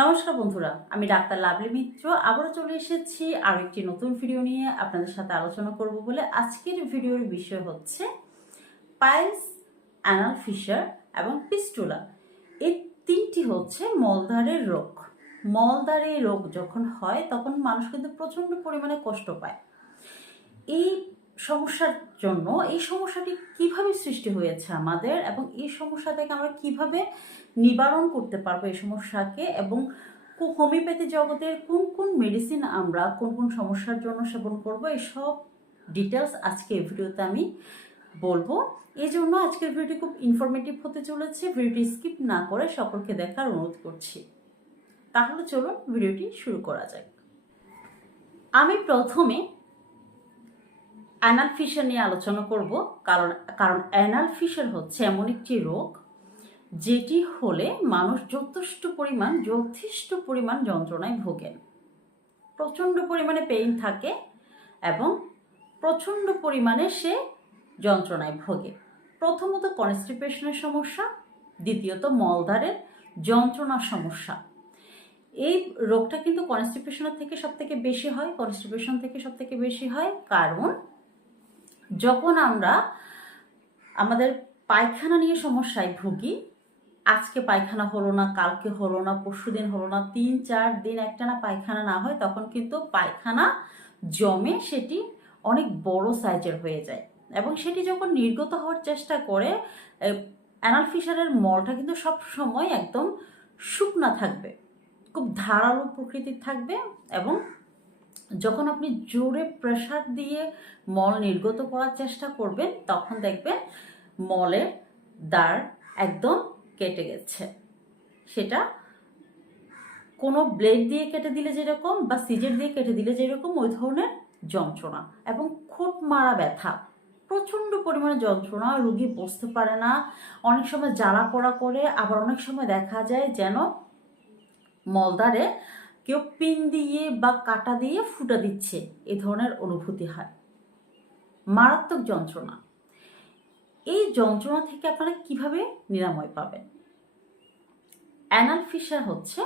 নমস্কার বন্ধুরা, আমি ডাক্তার লাভলি মিত্র। আবারও চলে এসেছি আরও একটি নতুন ভিডিও নিয়ে। আপনাদের সাথে আলোচনা করব বলে আজকের ভিডিওর বিষয় হচ্ছে পাইলস, অ্যানাল ফিশার এবং পিস্টুলা। এই তিনটি হচ্ছে মলদ্বারের রোগ। মলদ্বারের রোগ যখন হয়, তখন মানুষ কিন্তু প্রচণ্ড পরিমাণে কষ্ট পায়। এই সমস্যার জন্য এই সমস্যাটি কীভাবে সৃষ্টি হয়েছে আমাদের এবং এই সমস্যা থেকে আমরা কীভাবে নিবারণ করতে পারব এই সমস্যাকে এবং হোমিওপ্যাথি জগতের কোন কোন মেডিসিন আমরা কোন কোন সমস্যার জন্য সেবন করব এই সব ডিটেলস আজকে এই ভিডিওতে আমি বলব। এই জন্য আজকের ভিডিওটি খুব ইনফরমেটিভ হতে চলেছে। ভিডিওটি স্কিপ না করে সকলকে দেখার অনুরোধ করছি। তাহলে চলুন ভিডিওটি শুরু করা যাক। আমি প্রথমে অ্যানাল ফিশার নিয়ে আলোচনা করব। কারণ কারণ অ্যানাল ফিশার হচ্ছে এমন একটি রোগ যেটি হলে মানুষ যথেষ্ট পরিমাণ যথেষ্ট পরিমাণ যন্ত্রণায় ভোগেন। প্রচণ্ড পরিমাণে পেইন থাকে এবং প্রচণ্ড পরিমাণে সে যন্ত্রণায় ভোগে। প্রথমত কনস্টিপেশনের সমস্যা, দ্বিতীয়ত মলদ্বারের যন্ত্রণার সমস্যা। এই রোগটা কিন্তু কনস্টিপেশনের থেকে সব থেকে বেশি হয় কনস্টিপেশন থেকে সব থেকে বেশি হয় কারণ যখন আমরা আমাদের পায়খানা নিয়ে সমস্যায় ভুগি, আজকে পায়খানা হলো না, কালকে হলো না, পরশু দিন হলো না, তিন, চার দিন একটানা পায়খানা না হয়, তখন কিন্তু পায়খানা জমে সেটি অনেক বড় সাইজের হয়ে যায়। এবং সেটি যখন নির্গত হওয়ার চেষ্টা করে অ্যানাল ফিশারের মলটা কিন্তু সব সময় একদম শুকনা থাকবে, খুব ধারালো প্রকৃতির থাকবে এবং যখন আপনি জোরে প্রেসার দিয়ে মল নির্গত করার চেষ্টা করবেন, তখন দেখবেন মলের দ্বার একদম কেটে গেছে। সেটা কোনো ব্লেড দিয়ে কেটে দিলে যেরকম বা সিজের দিয়ে কেটে দিলে যেরকম, ওই ধরনের যন্ত্রণা এবং খুব মারা ব্যথা। প্রচণ্ড পরিমাণে যন্ত্রণা, রুগী বসতে পারে না, অনেক সময় জ্বালা পোড়া করে, আবার অনেক সময় দেখা যায় যেন মলদারে কেউ পিন দিয়ে বা কাটা দিয়ে ফুটা দিচ্ছে। এ ধরনের অনুভূতি হয়। মারাত্মক যন্ত্রণা। এই যন্ত্রণা থেকে আপনারা কীভাবে নিরাময় পাবেন? অ্যানাল ফিশার হচ্ছে,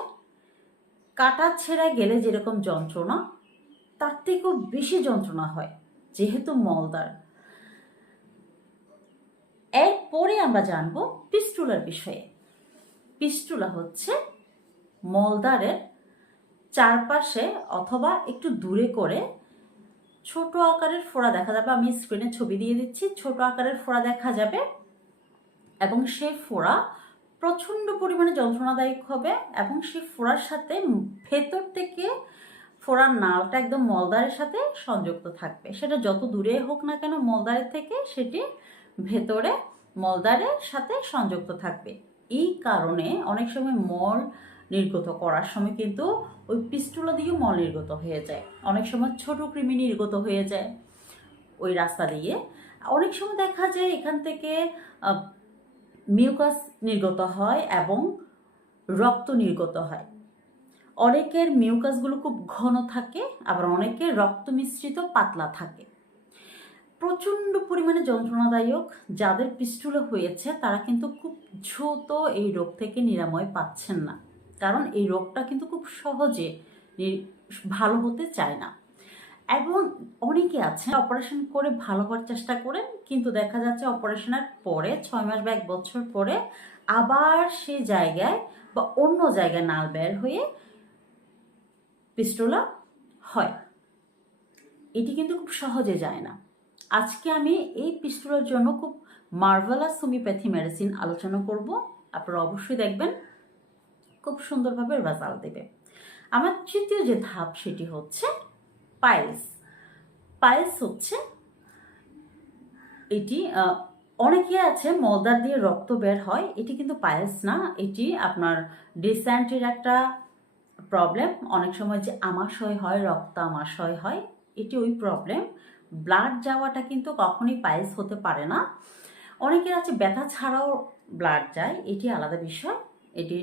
কাটা ছেঁড়া গেলে যেরকম যন্ত্রণা, তার থেকেও বেশি যন্ত্রণা হয়, যেহেতু মলদার এরপরে আমরা জানব পিস্টুলার বিষয়ে। পিস্টুলা হচ্ছে মলদারের চারপাশে অথবা একটু দূরে করে ছোট আকারের ফোড়া দেখা যাবে। আমি স্ক্রিনে ছবি দিয়ে দিচ্ছি। ছোট আকারের ফোড়া দেখা যাবে এবং সেই ফোড়া প্রচণ্ড পরিমাণে যন্ত্রণাদায়ক হবে এবং সেই ফোড়ার সাথে ভেতর থেকে ফোড়ার নালটা একদম মলদারের সাথে সংযুক্ত থাকবে। সেটা যত দূরে হোক না কেন মলদারের থেকে সেটি ভেতরে মলদারের সাথে সংযুক্ত থাকবে। এই কারণে অনেক সময় মল নির্গত করার সময় কিন্তু ওই পিস্টুলা দিয়েও মল নির্গত হয়ে যায়। অনেক সময় ছোট কৃমি নির্গত হয়ে যায় ওই রাস্তা দিয়ে। অনেক সময় দেখা যায় এখান থেকে মিউকাস নির্গত হয় এবং রক্ত নির্গত হয়। অনেকের মিউকাসগুলো খুব ঘন থাকে, আবার অনেকের রক্ত মিশ্রিত পাতলা থাকে। প্রচণ্ড পরিমাণে যন্ত্রণাদায়ক যাদের পিস্টুলা হয়েছে, তারা কিন্তু খুব দ্রুত এই রোগ থেকে নিরাময় পাচ্ছেন না। কারণ এই রোগটা কিন্তু খুব সহজে ভালো হতে চায় না। এবং অনেকে আছে অপারেশন করে ভালো হওয়ার চেষ্টা করেন, কিন্তু দেখা যাচ্ছে অপারেশনের পরে, ছয় মাস বা এক বছর পরে আবার সে জায়গায় বা অন্য জায়গায় নাল বের হয়ে পিস্টোলা হয়। এটি কিন্তু খুব সহজে যায় না। আজকে আমি এই পিস্টোলার জন্য খুব মার্ভেলাস হোমিওপ্যাথি মেডিসিন আলোচনা করব। আপনারা অবশ্যই দেখবেন। খুব সুন্দরভাবে রেজাল্ট দেবে। আমার তৃতীয় যে ধাপ সেটি হচ্ছে পায়েস পায়েস হচ্ছে এটি অনেকে আছে মলদার দিয়ে রক্ত বের হয়, এটি কিন্তু পায়েস না, এটি আপনার ডিসেন্টের একটা প্রবলেম অনেক সময় যে আমাশয় হয়, রক্ত আমাশয় হয়, এটি ওই প্রবলেম ব্লাড যাওয়াটা কিন্তু কখনোই পায়েস হতে পারে না। অনেকের আছে ব্যথা ছাড়াও ব্লাড যায়, এটি আলাদা বিষয়। এটি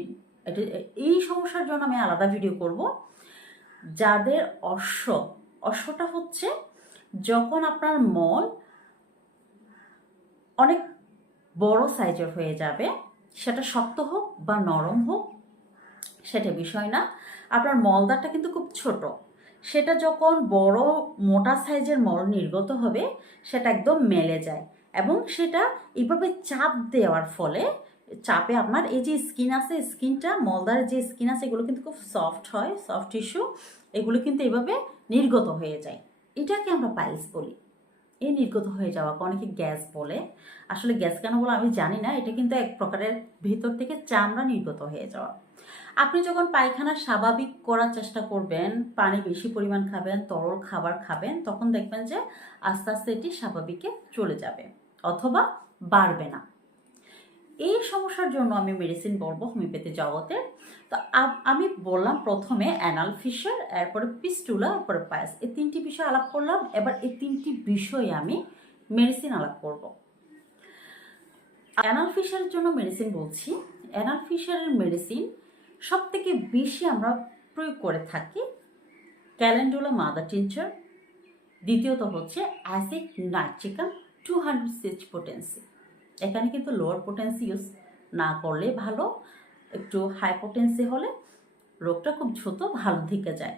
এই সমস্যার জন্য আমি আলাদা ভিডিও করব। যাদের অশ্ব, অশ্বটা হচ্ছে যখন আপনার মল অনেক বড় সাইজের হয়ে যাবে, সেটা শক্ত হোক বা নরম হোক, সেটা বিষয় না। আপনার মলদারটা কিন্তু খুব ছোট। সেটা যখন বড়, মোটা সাইজের মল নির্গত হবে, সেটা একদম মেলে যায় এবং সেটা এভাবে চাপ দেওয়ার ফলে চাপে আপনার এই যে স্কিন আছে স্কিনটা মলদার যে স্কিন আছে, এগুলো কিন্তু খুব সফট হয় সফট টিস্যু এগুলো কিন্তু এভাবে নির্গত হয়ে যায়। এটাকে আমরা পাইলস বলি। এই নির্গত হয়ে যাওয়াকে অনেকে গ্যাস বলে। আসলে গ্যাস কেন বলে আমি জানি না, এটা কিন্তু এক প্রকারের ভিতর থেকে চামড়া নির্গত হয়ে যাওয়া। আপনি যখন পায়খানা স্বাভাবিক করার চেষ্টা করবেন, পানি বেশি পরিমাণ খাবেন, তরল খাবার খাবেন, তখন দেখবেন যে আস্তে আস্তে এটি স্বাভাবিকে চলে যাবে, অথবা বাড়বে না। এই সমস্যার জন্য আমি মেডিসিন বলব হোমিওপ্যাথি জগতে। তো আমি বললাম প্রথমে অ্যানাল ফিশার এরপরে পিস্টুলা এরপরে পায়াস। এই তিনটি বিষয় আলাপ করলাম। এবার এই তিনটি বিষয়ে আমি মেডিসিন আলাপ করব। অ্যানাল ফিশারের জন্য মেডিসিন বলছি। অ্যানাল ফিশারের মেডিসিন সব থেকে বেশি আমরা প্রয়োগ করে থাকি ক্যালেন্ডুলা মাদার টিনচার দ্বিতীয়ত হচ্ছে acid nitricum two hundred CH potency এখানে কিন্তু লোয়ার পোটেন্সি ইউজ না করলে ভালো, একটু হাই পোটেন্সি হলে রোগটা খুব দ্রুত ভালো দিকে যায়।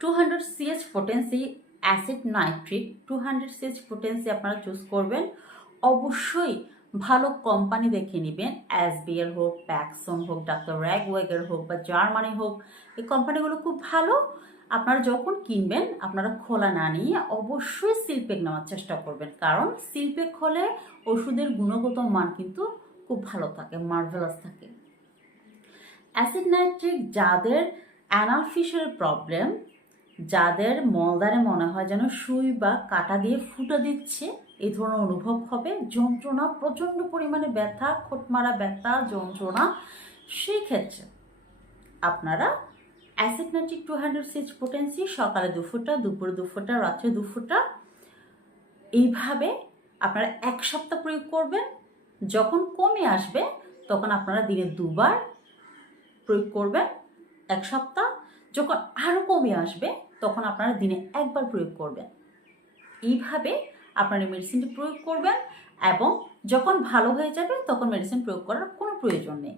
Two hundred CH potency acid nitric two hundred CH potency আপনারা চুজ করবেন। অবশ্যই ভালো কোম্পানি দেখে নেবেন এসবিএল হোক প্যাকসন হোক ডাক্তার র্যাগ ওয়েগার হোক বা জার্মানি হোক, এই কোম্পানিগুলো খুব ভালো। আপনারা যখন কিনবেন, আপনারা খোলা না নিয়ে অবশ্যই সিলপেক নেওয়ার চেষ্টা করবেন। কারণ সিলপেক হলে ওষুধের গুণগত মান কিন্তু খুব ভালো থাকে মার্ভেলাস থাকে। অ্যাসিড নাইট্রিক যাদের অ্যানাল ফিশারের প্রবলেম, যাদের মলদারে মনে হয় যেন সুই বা কাটা দিয়ে ফুটো দিচ্ছে এই ধরনের অনুভব হবে। যন্ত্রণা, প্রচণ্ড পরিমাণে ব্যথা, খোটমারা ব্যথা, যন্ত্রণা, সেই ক্ষেত্রে আপনারা nitric two hundred six potency সকালে দু ফুটা, দুপুরে দু ফুটা, রাত্রে দু ফুটা, এইভাবে আপনারা এক সপ্তাহ প্রয়োগ করবেন। যখন কমে আসবে, তখন আপনারা দিনে দুবার প্রয়োগ করবেন এক সপ্তাহ। যখন আরও কমে আসবে, তখন আপনারা দিনে একবার প্রয়োগ করবেন। এইভাবে আপনারা মেডিসিনটি প্রয়োগ করবেন এবং যখন ভালো হয়ে যাবে, তখন মেডিসিন প্রয়োগ করার কোনো প্রয়োজন নেই।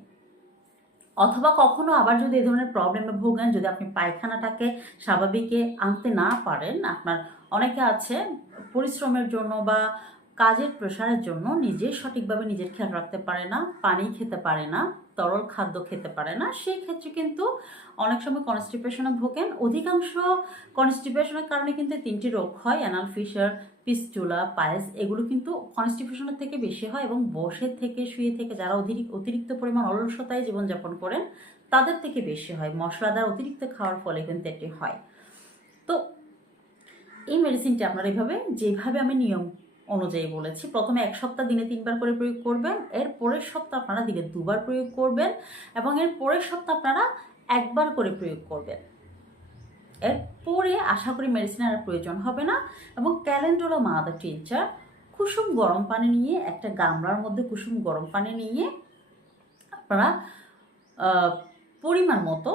অথবা কখনো আবার যদি এই ধরনের প্রবলেমে ভোগেন, যদি আপনি পায়খানাটাকে স্বাভাবিকে আনতে না পারেন, আপনার অনেকে আছে পরিশ্রমের জন্য বা কাজের প্রেশারের জন্য নিজে সঠিকভাবে নিজের খেয়াল রাখতে পারে না, পানি খেতে পারে না। তরল খাদ্য খেতে পারে না, সেই ক্ষেত্রে কিন্তু অনেক সময় কনস্টিপেশনে ভোগেন। অধিকাংশ কনস্টিপেশনের কারণে কিন্তু তিনটি রোগ হয় অ্যানাল ফিশার পিস্টুলা পায়েস, এগুলো কিন্তু কনস্টিপেশনের থেকে বেশি হয় এবং বসে থেকে, শুয়ে থেকে যারা অতিরিক্ত অতিরিক্ত পরিমাণ অলসতায় জীবনযাপন করেন, তাদের থেকে বেশি হয়। মশলাদার অতিরিক্ত খাওয়ার ফলে কিন্তু এটি হয়। তো এই মেডিসিনটি আপনারা এইভাবে যেভাবে আমি নিয়ম অনুযায়ী বলেছি। প্রথমে এক সপ্তাহ দিনে তিনবার করে প্রয়োগ করবেন, এর পরের সপ্তাহ আপনারা দিনে দুবার প্রয়োগ করবেন এবং এর পরের সপ্তাহ আপনারা একবার করে প্রয়োগ করবেন। এরপরে আশা করি মেডিসিনের আর প্রয়োজন হবে না এবং ক্যালেন্ডোলা মাদার টিনচার কুসুম গরম পানি নিয়ে একটা গামলার মধ্যে কুসুম গরম পানি নিয়ে আপনারা পরিমাণ মতো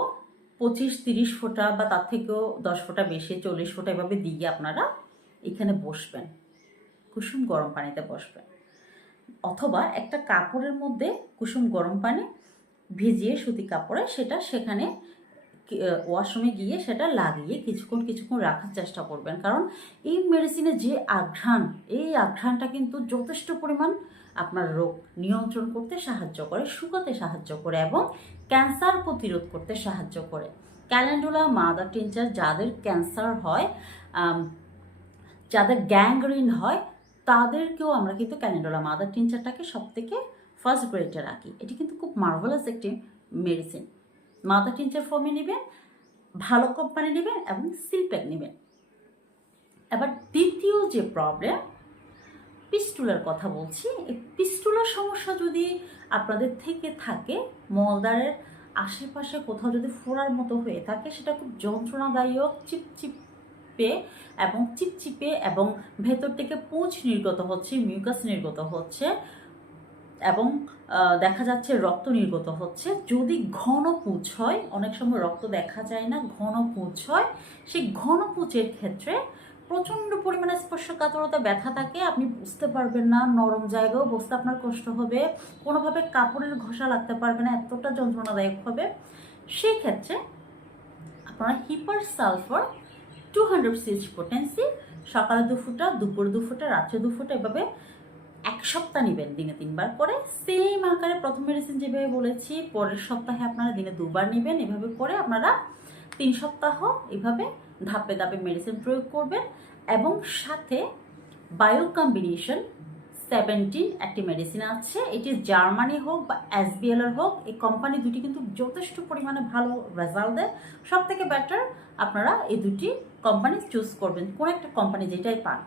পঁচিশ তিরিশ ফোঁটা বা তার থেকেও দশ ফোঁটা বেশি, চল্লিশ ফোঁটা এভাবে দিয়ে আপনারা এখানে বসবেন। কুসুম গরম পানিতে বসবেন অথবা একটা কাপড়ের মধ্যে কুসুম গরম পানি ভিজিয়ে সুতি কাপড়ে সেটা সেখানে ওয়াশরুমে গিয়ে সেটা লাগিয়ে কিছুক্ষণ কিছুক্ষণ রাখার চেষ্টা করবেন। কারণ এই মেডিসিনের যে আঘ্রাণ, এই আঘ্রাণটা কিন্তু যথেষ্ট পরিমাণ আপনার রোগ নিয়ন্ত্রণ করতে সাহায্য করে, শুকাতে সাহায্য করে এবং ক্যান্সার প্রতিরোধ করতে সাহায্য করে। ক্যালেন্ডুলা, মাদার টিনচার যাদের ক্যান্সার হয় যাদের গ্যাংগ্রিন হয় তাদেরকেও আমরা কিন্তু ক্যালেন্ডোলা মাদার টিনচারটাকে সব থেকে ফার্স্ট গ্রেডে রাখি। এটি কিন্তু খুব মার্ভেলাস একটি মেডিসিন মাদার টিনচার ফর্মে নেবেন, ভালো কোম্পানি নেবেন এবং সিলপ্যাক নেবেন। এবার দ্বিতীয় যে প্রবলেম পিস্টুলার কথা বলছি। এই পিস্টুলার সমস্যা যদি আপনাদের থেকে থাকে মলদারের আশেপাশে কোথাও যদি ফোড়ার মতো হয়ে থাকে, সেটা খুব যন্ত্রণাদায়ক, চিপচিপে এবং চিপচিপে এবং ভেতর থেকে পুঁজ নির্গত হচ্ছে মিউকাস নির্গত হচ্ছে এবং দেখা যাচ্ছে রক্ত নির্গত হচ্ছে। যদি ঘন পুঁজ হয়, অনেক সময় রক্ত দেখা যায় না, ঘন পুঁজ হয়, সেই ঘন পুঁজের ক্ষেত্রে প্রচণ্ড পরিমাণে স্পর্শকাতরতা, ব্যথা থাকে, আপনি বুঝতে পারবেন না, নরম জায়গাও বসতে আপনার কষ্ট হবে, কোনোভাবে কাপড়ের ঘষা লাগতে পারবে না, এতটা যন্ত্রণাদায়ক হবে। সেই ক্ষেত্রে আপনারা hepar sulphur two hundred CH potency সকালে দু ফুটা, দুপুর দু ফুটা, রাত্রে দু ফুটা, এভাবে এক সপ্তাহ নেবেন দিনে তিনবার করে। সেম আকারে প্রথম মেডিসিন যেভাবে বলেছি, পরের সপ্তাহে আপনারা দিনে দুবার নেবেন। এভাবে করে আপনারা তিন সপ্তাহ এভাবে ধাপে ধাপে মেডিসিন প্রয়োগ করবেন এবং সাথে বায়ো কম্বিনেশন সেভেন্টিন একটি মেডিসিন আছে। এটি জার্মানি হোক বা এসবিএল এর হোক, এই কোম্পানি দুটি কিন্তু যথেষ্ট পরিমাণে ভালো রেজাল্ট দেয়। সব থেকে বেটার আপনারা এই দুটি কোম্পানি চুজ করবেন, কোন একটা কোম্পানি যেটাই পান।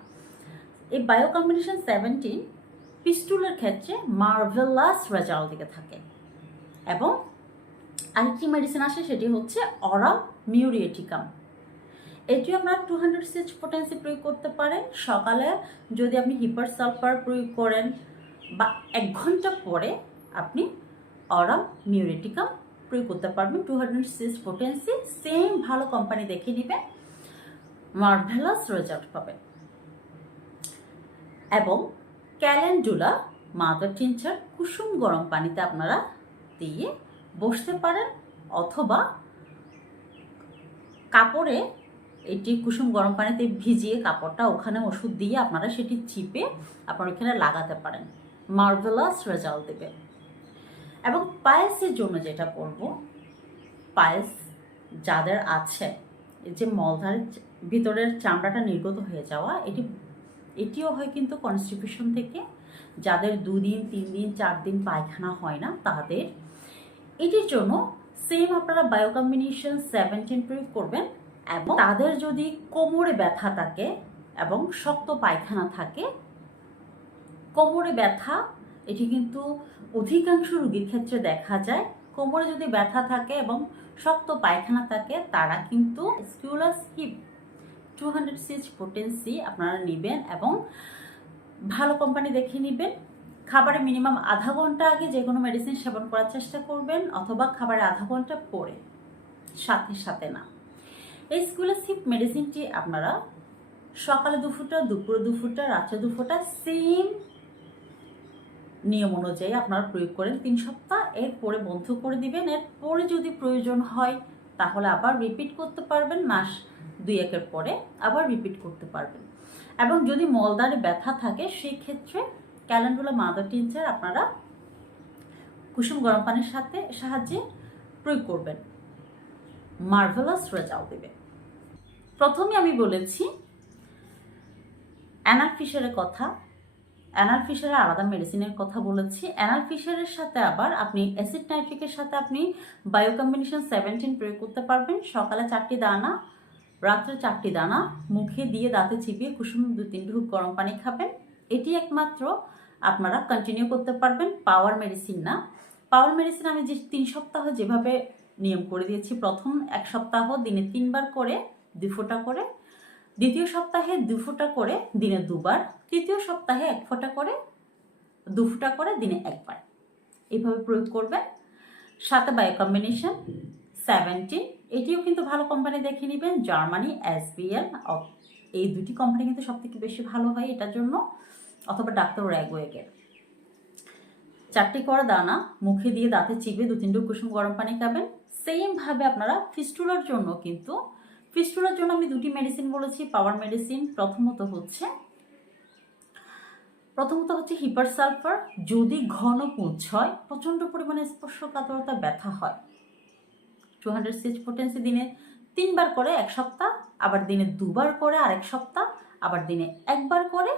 এই বায়ো কম্বিনেশন সেভেন্টিন পিস্টুলের ক্ষেত্রে মার্ভেলাস রেজাল্ট দিকে থাকে। এবং আরেকটি মেডিসিন আসে, সেটি হচ্ছে অরা মিউরিয়েটিকাম এটি আপনারা টু হান্ড্রেড সিএচ পোটেন্সি প্রয়োগ করতে পারেন। সকালে যদি আপনি হিপার সালফার প্রয়োগ করেন বা এক ঘণ্টা পরে আপনি অরাম মিউরিটিকাম প্রয়োগ করতে পারবেন। Two hundred CH potency same ভালো কোম্পানি দেখে নেবেন। মার্ভেলাস রেজাল্ট পাবেন। এবং ক্যালেন্ডুলা মাদার টিনচার কুসুম গরম পানিতে আপনারা দিয়ে বসতে পারেন। অথবা কাপড়ে এটি কুসুম গরম পানিতে ভিজিয়ে কাপড়টা ওখানে ওষুধ দিয়ে আপনারা সেটি চিপে আপনারা এখানে লাগাতে পারেন। মার্ভেলাস রেজাল্ট দেবে। এবং পায়েসের জন্য যেটা করব, পায়েস যাদের আছে যে মলধারের ভিতরের চামড়াটা নির্গত হয়ে যাওয়া, এটি, এটিও হয় কিন্তু কনস্টিটিউশন থেকে। যাদের দুদিন তিন দিন চার দিন পায়খানা হয় না, তাদের এটির জন্য সেম আপনারা বায়ো কম্বিনেশন সেভেন্টিন প্রয়োগ করবেন। এবং তাদের যদি কোমরে ব্যথা থাকে এবং শক্ত পায়খানা থাকে, কোমরে ব্যথা, এটি কিন্তু অধিকাংশ রোগীর ক্ষেত্রে দেখা যায়। কোমরে যদি ব্যথা থাকে এবং শক্ত পায়খানা থাকে, তারা কিন্তু aesculus hip two hundred CH potency আপনারা নেবেন এবং ভালো কোম্পানি দেখে নেবেন। খাবারে মিনিমাম আধা ঘণ্টা আগে যে কোনো মেডিসিন সেবন করার চেষ্টা করবেন অথবা খাবারে আধা ঘণ্টা পরে, সাথে সাথে না। এই স্কুলারশিপ মেডিসিনটি আপনারা সকালে দু ফুটা দুপুরে দু ফুটা রাত্রে দু ফুটা সেম নিয়ম অনুযায়ী আপনারা প্রয়োগ করেন তিন সপ্তাহ। এরপরে বন্ধ করে দিবেন। এরপরে যদি প্রয়োজন হয়, তাহলে আবার রিপিট করতে পারবেন। মাস দুই একের পরে আবার রিপিট করতে পারবেন। এবং যদি মলদারে ব্যথা থাকে সেই ক্ষেত্রে ক্যালেন্ডুলা মাদার টিনচার আপনারা কুসুম গরম পানির সাথে সাহায্যে প্রয়োগ করবেন। মার্ভেলাস রেজাল্ট দেবে। প্রথমে আমি বলেছি, অ্যানাল ফিশারের কথা। অ্যানাল ফিশারের আলাদা মেডিসিনের কথা বলেছি। অ্যানাল ফিশারের সাথে আবার আপনি অ্যাসিড নাইট্রিকের সাথে আপনি বায়ো কম্বিনেশন সেভেন্টিন প্রয়োগ করতে পারবেন। সকালে চারটি দানা, রাত্রে চারটি দানা, মুখে দিয়ে দাঁতে চিপিয়ে কুসুম দু তিন ঢুক গরম পানি খাবেন। এটি একমাত্র আপনারা কন্টিনিউ করতে পারবেন, পাওয়ার মেডিসিন না। পাওয়ার মেডিসিন আমি যে তিন সপ্তাহ যেভাবে নিয়ম করে দিয়েছি। প্রথম এক সপ্তাহ দিনে তিনবার করে দুই ফোঁটা করে, দ্বিতীয় সপ্তাহে দু ফোঁটা করে দিনে দুবার, তৃতীয় সপ্তাহে এক ফোঁটা করে দু ফোঁটা করে দিনে একবার। এইভাবে প্রয়োগ করবেন। সাথে বায়ো কম্বিনেশন সেভেন্টিন এটিও কিন্তু ভালো কোম্পানি দেখে নেবেন। জার্মানি এসবিএল এই দুটি কোম্পানি কিন্তু সব থেকে বেশি ভালো হয় এটার জন্য, অথবা ডাক্তার র্যাগওয়েগের। চারটি করে দানা, মুখে দিয়ে দাঁতে চিপে দু তিনটে কুসুম গরম পানি খাবেন। সেমভাবে আপনারা ফিস্টুলার জন্য কিন্তু ফিস্টুলার জন্য আমি দুটি মেডিসিন বলেছি পাওয়ার মেডিসিন প্রথমত হচ্ছে প্রথমত হচ্ছে হিপার সালফার যদি ঘন পুঁজ হয়, প্রচণ্ড পরিমাণে স্পর্শকাতরতা ব্যথা হয়। টু হান্ড্রেড সিক্স পোটেন্সি দিনে তিনবার করে এক সপ্তাহ, আবার দিনে দুবার করে আরেক সপ্তাহ, আবার দিনে একবার করে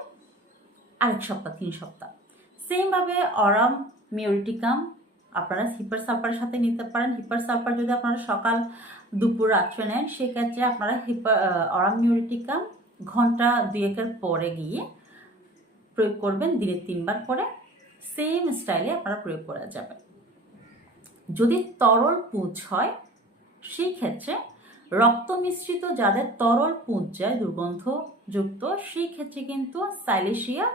আরেক সপ্তাহ, তিন সপ্তাহ। সেমভাবে অরাম মিউরিটিকাম আপনারা হিপার সালফারের সাথে নিতে পারেন। হিপার সালফার যদি আপনারা সকাল, দুপুর, রাত্রে নেন, সেক্ষেত্রে আপনারা হিপার অরাম মিউরিটিকাম ঘণ্টা দুয়েকের পরে গিয়ে প্রয়োগ করবেন, দিনে তিনবার করে। সেম স্টাইলে আপনারা প্রয়োগ করা যাবে যদি তরল পুঁজ হয় সেই ক্ষেত্রে রক্ত মিশ্রিত যাদের তরল পুঁজ যায়, দুর্গন্ধযুক্ত সেই ক্ষেত্রে কিন্তু silicea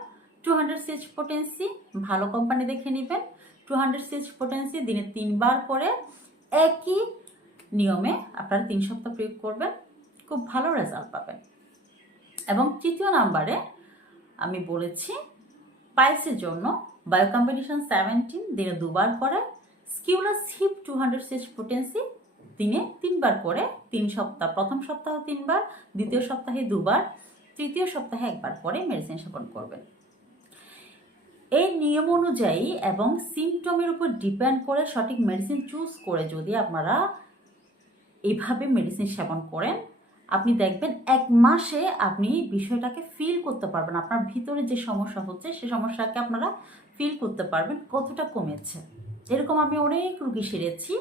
two hundred CH potency ভালো কোম্পানি দেখে নেবেন। টু হান্ড্রেড সিএচ পোটেন্সি দিনে তিনবার করে একই নিয়মে আপনারা তিন সপ্তাহ প্রয়োগ করবেন, খুব ভালো রেজাল্ট পাবেন। এবং তৃতীয় নাম্বারে আমি বলেছি পাইসের জন্য বায়ো কম্বিনেশন সেভেন্টিন দিনে দুবার করে aesculus hip two hundred CH potency দিনে তিনবার করে, তিন সপ্তাহ, প্রথম সপ্তাহ তিনবার, দ্বিতীয় সপ্তাহে দুবার, তৃতীয় সপ্তাহে একবার করে মেডিসিন সেবন করবেন। এই নিয়ম অনুযায়ী এবং সিমটমের উপর ডিপেন্ড করে সঠিক মেডিসিন চুজ করে যদি আপনারা এইভাবে মেডিসিন সেবন করেন, আপনি দেখবেন এক মাসে আপনি বিষয়টাকে ফিল করতে পারবেন। আপনার ভিতরে যে সমস্যা হচ্ছে, সে সমস্যাকে আপনারা ফিল করতে পারবেন, কতটা কমেছে। এরকম আমি অনেক রুগী সেরেছি।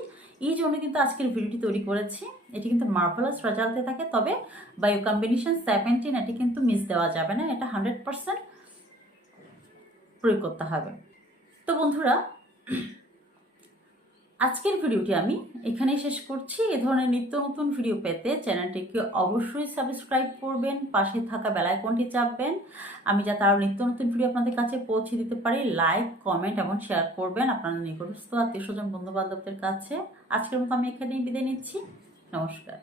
এই জন্য কিন্তু আজকের ভিডিওটি তৈরি করেছি। এটি কিন্তু মার্ভেলাস রেজাল্টে থাকে, তবে বায়ো কম্বিনেশন সেভেন্টিন এটি কিন্তু মিস দেওয়া যাবে না। এটা হান্ড্রেড পার্সেন্ট প্রয়োগ করতে হবে। তো বন্ধুরা, আজকের ভিডিওটি আমি এখানেই শেষ করছি। এ ধরনের নিত্য নতুন ভিডিও পেতে চ্যানেলটিকে অবশ্যই সাবস্ক্রাইব করবেন, পাশে থাকা বেলাইকনটি চাপবেন। আমি যাতে আরও নিত্য নতুন ভিডিও আপনাদের কাছে পৌঁছে দিতে পারি, লাইক, কমেন্ট এবং শেয়ার করবেন আপনার নিকটস্থ আত্মীয় স্বজন বন্ধুবান্ধবদের কাছে। আজকের মতো আমি এখানেই বিদায় নিচ্ছি। নমস্কার।